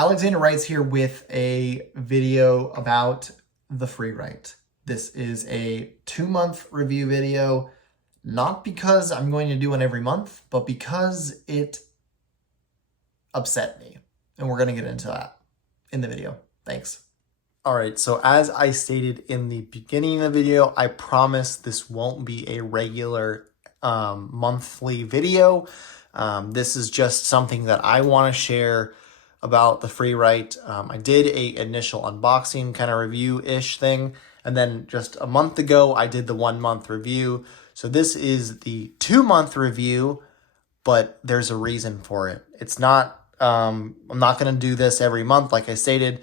Alexander writes here with a video about the Freewrite. This is a 2-month review video, not because I'm going to do one every month, but because it upset me. And we're going to get into that in the video. Thanks. All right, so as I stated in the beginning of the video, I promise this won't be a regular monthly video. This is just something that I want to share about the Freewrite. I did a initial unboxing kind of review-ish thing, and then just a month ago, I did the 1-month review. So this is the 2-month review, but there's a reason for it. It's not, I'm not going to do this every month, like I stated.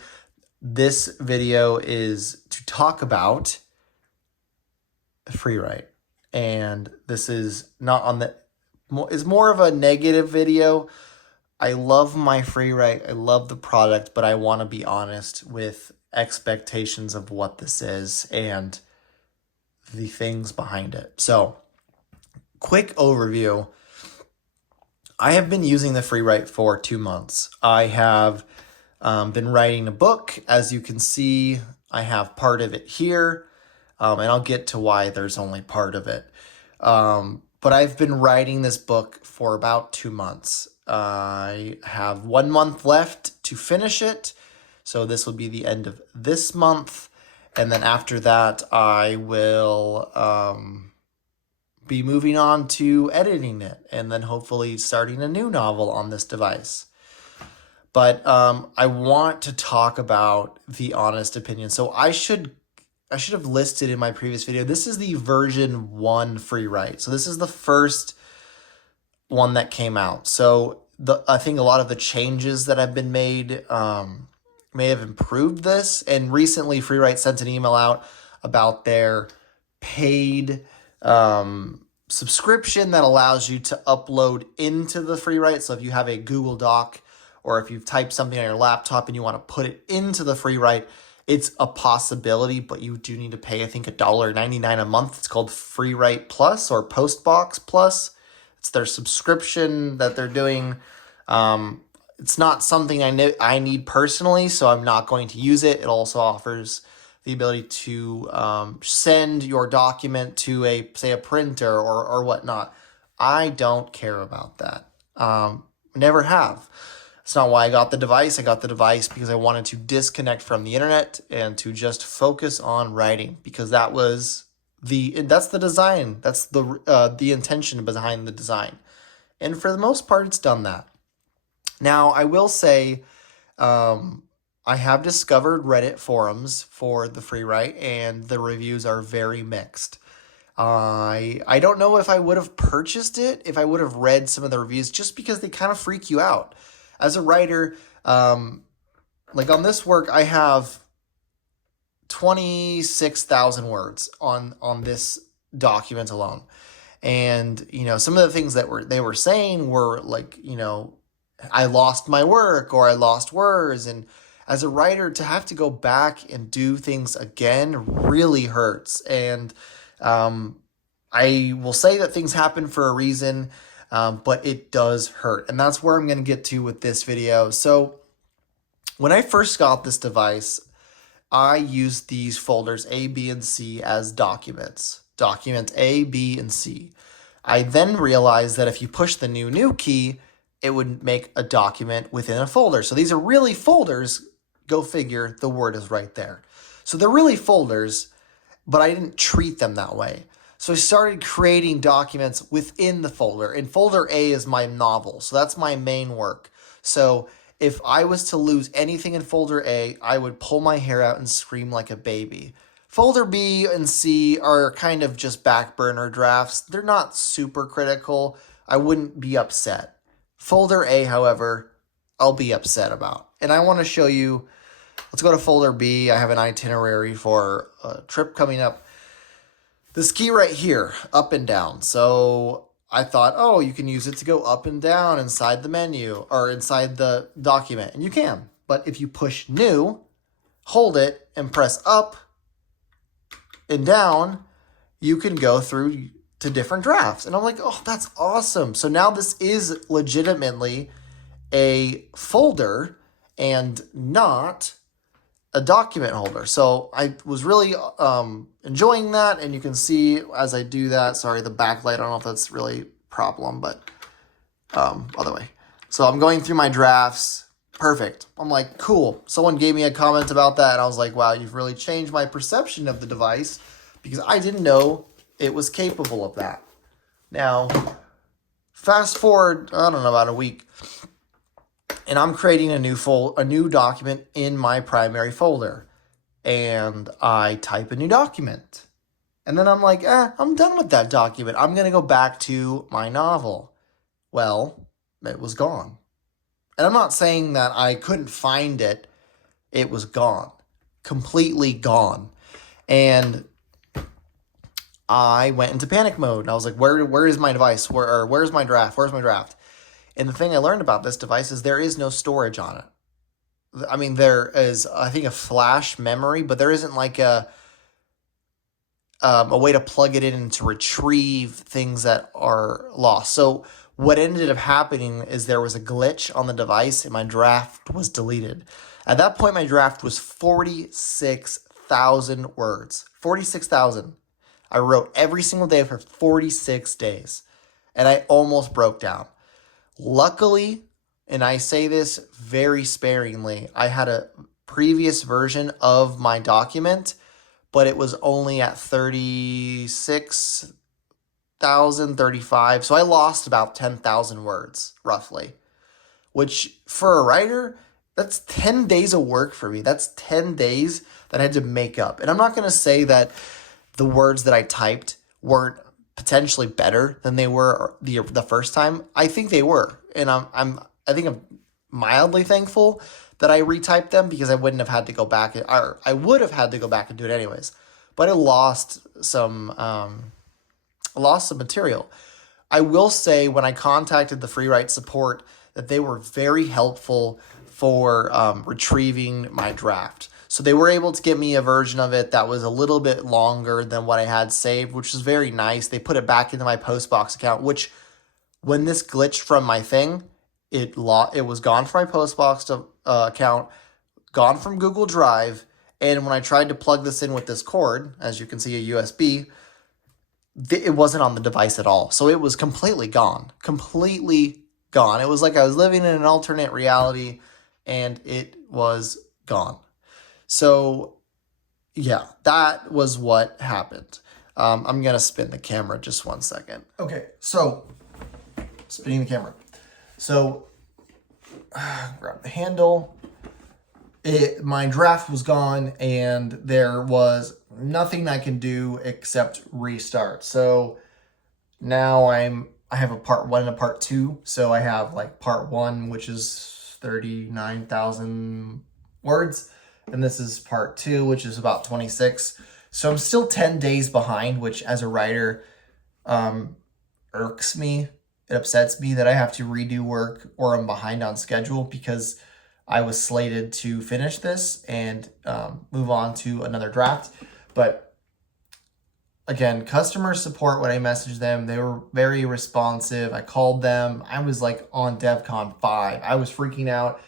This video is to talk about the Freewrite, and this is not on the, it's more of a negative video. I love my Freewrite, I love the product, but I want to be honest with expectations of what this is and the things behind it. So, quick overview. I have been using the Freewrite for 2 months. I have been writing a book. As you can see, I have part of it here, and I'll get to why there's only part of it. But I've been writing this book for about 2 months. I have 1 month left to finish it, so this will be the end of this month, and then after that, I will be moving on to editing it, and then hopefully starting a new novel on this device. But I want to talk about the honest opinion. So I should have listed in my previous video, this is the version 1 Freewrite. So this is the first one that came out. So I think a lot of the changes that have been made may have improved this. And recently Freewrite sent an email out about their paid subscription that allows you to upload into the Freewrite. So if you have a Google Doc, or if you've typed something on your laptop and you want to put it into the Freewrite, it's a possibility, but you do need to pay, I think, $1.99 a month. It's called Freewrite Plus or Postbox Plus. It's their subscription that they're doing. It's not something I need personally, so I'm not going to use it. It also offers the ability to send your document to say a printer or whatnot. I don't care about that. Never have. It's not why I got the device. I got the device because I wanted to disconnect from the internet and to just focus on writing, because that's the design. That's the intention behind the design. And for the most part, it's done that. Now, I will say I have discovered Reddit forums for the Freewrite, and the reviews are very mixed. I don't know if I would have purchased it if I would have read some of the reviews, just because they kind of freak you out. As a writer, like on this work, I have 26,000 words on this document alone. And, some of the things that they were saying were like, I lost my work or I lost words. And as a writer, to have to go back and do things again really hurts. And I will say that things happen for a reason. But it does hurt. And that's where I'm going to get to with this video. So when I first got this device, I used these folders A, B, and C as documents. Document A, B, and C. I then realized that if you push the new key, it would make a document within a folder. So these are really folders. Go figure, the word is right there. So they're really folders, but I didn't treat them that way. So I started creating documents within the folder, and folder A is my novel. So that's my main work. So if I was to lose anything in folder A, I would pull my hair out and scream like a baby. Folder B and C are kind of just back burner drafts. They're not super critical. I wouldn't be upset. Folder A, however, I'll be upset about. And I want to show you, let's go to folder B. I have an itinerary for a trip coming up. This key right here, up and down. So I thought, oh, you can use it to go up and down inside the menu or inside the document. And you can. But if you push new, hold it, and press up and down, you can go through to different drafts. And I'm like, oh, that's awesome. So now this is legitimately a folder, and not a document holder. So I was really enjoying that, and you can see as I do that, sorry, the backlight, I don't know if that's really a problem, but other way. So I'm going through my drafts. Perfect. I'm like, cool. Someone gave me a comment about that, and I was like, wow, you've really changed my perception of the device, because I didn't know it was capable of that. Now, fast forward, I don't know, about a week, and I'm creating a new document in my primary folder, and I type a new document. And then I'm like, I'm done with that document. I'm going to go back to my novel. Well, it was gone. And I'm not saying that I couldn't find it. It was gone. Completely gone. And I went into panic mode. And I was like, where is my device? Where's my draft? Where's my draft? And the thing I learned about this device is there is no storage on it. I mean, there is, I think, a flash memory, but there isn't like a way to plug it in and to retrieve things that are lost. So what ended up happening is there was a glitch on the device and my draft was deleted. At that point, my draft was 46,000 words. 46,000. I wrote every single day for 46 days, and I almost broke down. Luckily, and I say this very sparingly, I had a previous version of my document, but it was only at 36,000, 35. So I lost about 10,000 words, roughly, which for a writer, that's 10 days of work for me. That's 10 days that I had to make up. And I'm not going to say that the words that I typed weren't potentially better than they were the first time. I think they were. And I think I'm mildly thankful that I retyped them, because I wouldn't have had to go back, or I would have had to go back and do it anyways. But I lost some material. I will say, when I contacted the Freewrite support, that they were very helpful for retrieving my draft. So they were able to get me a version of it that was a little bit longer than what I had saved, which was very nice. They put it back into my Postbox account, which, when this glitched from my thing, it was gone from my Postbox account, gone from Google Drive, and when I tried to plug this in with this cord, as you can see, a USB, it wasn't on the device at all. So it was completely gone. Completely gone. It was like I was living in an alternate reality, and it was gone. So, yeah, that was what happened. I'm going to spin the camera just 1 second. Okay, so, spinning the camera. So, grab the handle. My draft was gone, and there was nothing I can do except restart. So, now I have a part 1 and a part 2. So, I have like part 1, which is 39,000 words. And this is part 2, which is about 26. So I'm still 10 days behind, which as a writer irks me. It upsets me that I have to redo work, or I'm behind on schedule, because I was slated to finish this and move on to another draft. But again, customer support, when I messaged them, they were very responsive. I called them. I was like on DevCon 5. I was freaking out.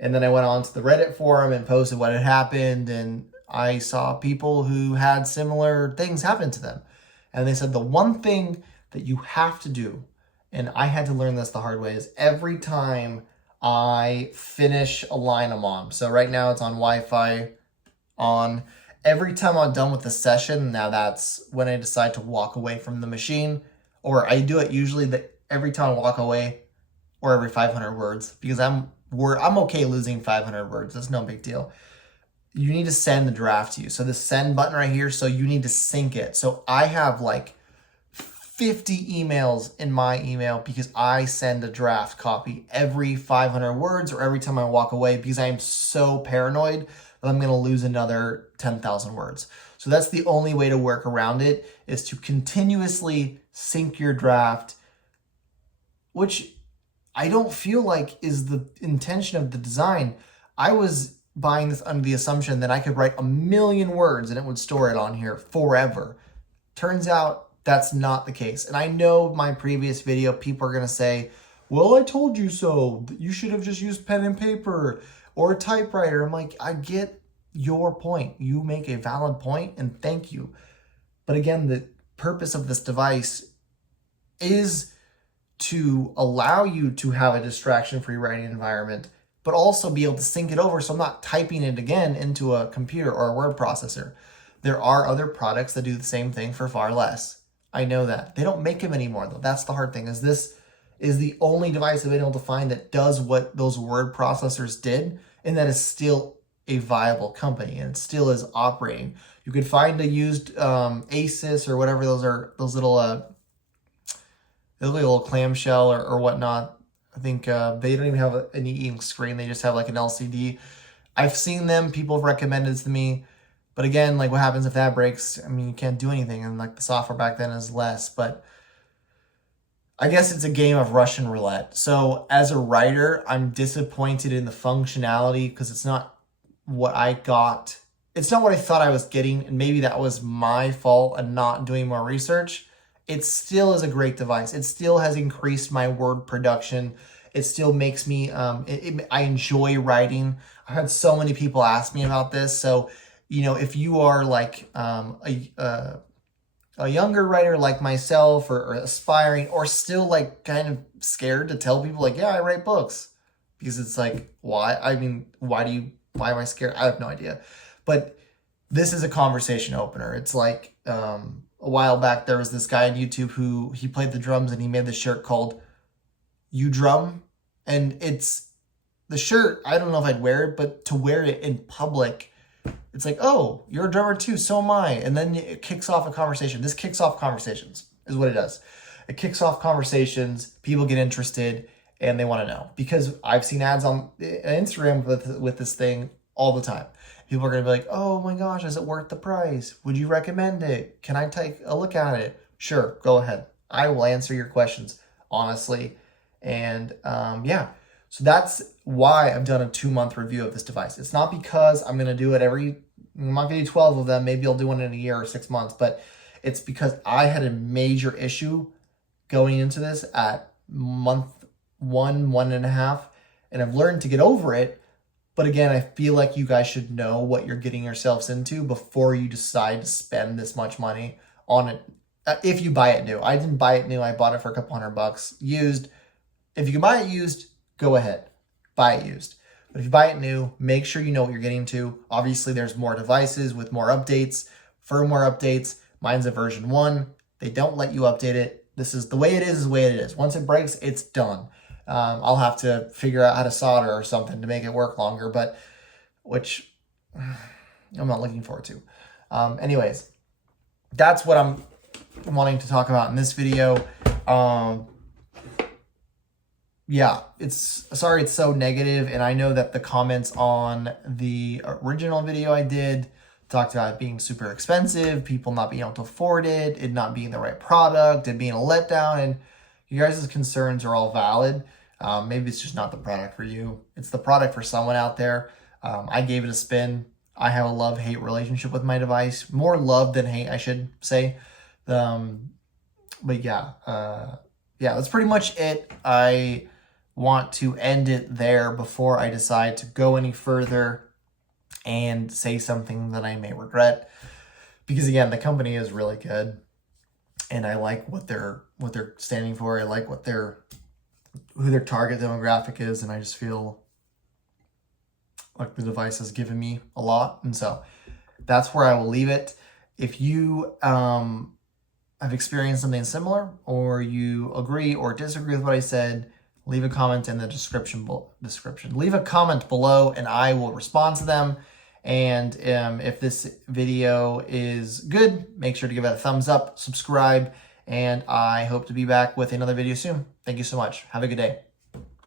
And then I went on to the Reddit forum and posted what had happened, and I saw people who had similar things happen to them. And they said the one thing that you have to do, and I had to learn this the hard way, is every time I finish a line I'm on. So right now it's on Wi-Fi on. Every time I'm done with the session, now that's when I decide to walk away from the machine, or I do it usually every time I walk away, or every 500 words, because I'm okay losing 500 words. That's no big deal. You need to send the draft to you. So the send button right here, so you need to sync it. So I have like 50 emails in my email, because I send a draft copy every 500 words or every time I walk away, because I am so paranoid that I'm going to lose another 10,000 words. So that's the only way to work around it, is to continuously sync your draft, which I don't feel like is the intention of the design. I was buying this under the assumption that I could write 1,000,000 words and it would store it on here forever. Turns out that's not the case. And I know my previous video, people are going to say, well, I told you so. You should have just used pen and paper. or a typewriter. I'm like, I get your point. You make a valid point, and thank you. But again, the purpose of this device is to allow you to have a distraction-free writing environment, but also be able to sync it over so I'm not typing it again into a computer or a word processor. There are other products that do the same thing for far less. I know that. They don't make them anymore, though. That's the hard thing, is this is the only device I've been able to find that does what those word processors did, and that is still a viable company, and it still is operating. You could find a used Asus or whatever those are, those little they look like a little clamshell or whatnot. I think they don't even have an e-ink screen. They just have like an LCD. I've seen them. People have recommended it to me. But again, like what happens if that breaks? I mean, you can't do anything. And like the software back then is less. But I guess it's a game of Russian roulette. So as a writer, I'm disappointed in the functionality because it's not what I got. It's not what I thought I was getting. And maybe that was my fault and not doing more research. It still is a great device. It still has increased my word production. It still makes me, I enjoy writing. I've had so many people ask me about this. So, you know, if you are like a younger writer like myself or aspiring or still like kind of scared to tell people like, yeah, I write books. Because it's like, why? I mean, why am I scared? I have no idea. But this is a conversation opener. It's like, a while back, there was this guy on YouTube who he played the drums and he made this shirt called You Drum. And it's the shirt, I don't know if I'd wear it, but to wear it in public, it's like, oh, you're a drummer too, so am I. And then it kicks off a conversation. This kicks off conversations is what it does. It kicks off conversations, people get interested, and they want to know. Because I've seen ads on Instagram with this thing all the time. People are going to be like, oh my gosh, is it worth the price? Would you recommend it? Can I take a look at it? Sure, go ahead. I will answer your questions, honestly. And yeah, so that's why I've done a 2-month review of this device. It's not because I'm going to do it I'm not going to do 12 of them. Maybe I'll do one in a year or 6 months. But it's because I had a major issue going into this at month 1.5. And I've learned to get over it. But again, I feel like you guys should know what you're getting yourselves into before you decide to spend this much money on it. If you buy it new. I didn't buy it new. I bought it for a couple $100 used. If you can buy it used, go ahead. Buy it used. But if you buy it new, make sure you know what you're getting to. Obviously, there's more devices with more updates, firmware updates. Mine's a version 1. They don't let you update it. This is the way it is the way it is. Once it breaks, it's done. I'll have to figure out how to solder or something to make it work longer, but which I'm not looking forward to. Anyways, that's what I'm wanting to talk about in this video. Yeah, sorry it's so negative, and I know that the comments on the original video I did talked about it being super expensive, people not being able to afford it, it not being the right product, it being a letdown, and you guys' concerns are all valid. Maybe it's just not the product for you. It's the product for someone out there. I gave it a spin. I have a love-hate relationship with my device. More love than hate, I should say. But yeah, that's pretty much it. I want to end it there before I decide to go any further and say something that I may regret. Because again, the company is really good. And I like what they're standing for. I like who their target demographic is, and I just feel like the device has given me a lot. And so that's where I will leave it. If you have experienced something similar, or you agree or disagree with what I said, leave a comment in the description. Leave a comment below, and I will respond to them. And if this video is good, make sure to give it a thumbs up, subscribe, and I hope to be back with another video soon. Thank you so much. Have a good day.